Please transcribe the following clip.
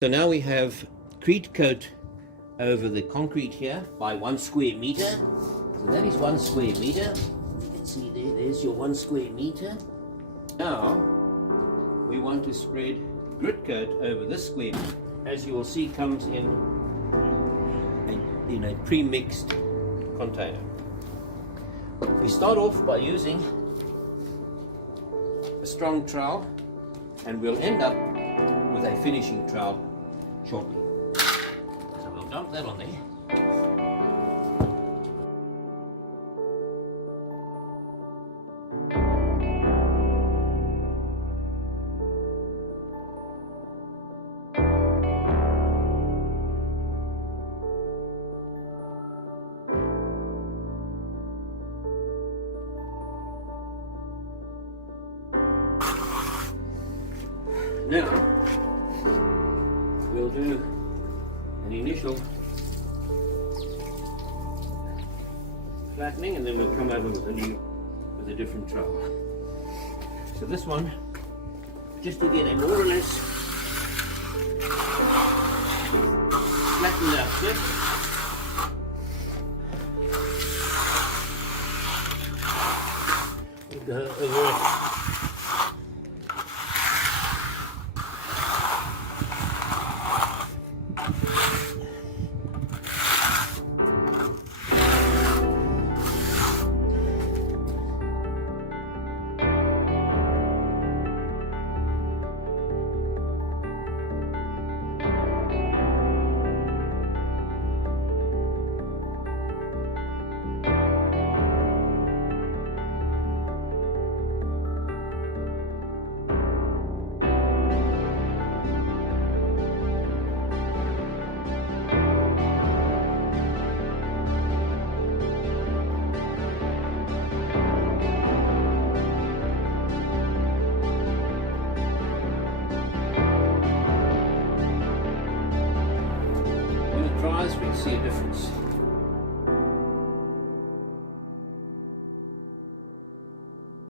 So now we have GritKote over the concrete here by 1 square meter. So that is 1 square meter. You can see there's your 1 square meter. Now we want to spread GritKote over this square meter. As you will see, comes in a pre-mixed container. We start off by using a strong trowel, and we'll end up with a finishing trowel shortly. So we'll dump that on there. Now we'll do an initial flattening, and then we'll come over with a different trowel. So this one, just to get a more or less flattened out surface. We'll go over it. Dries, we see a difference.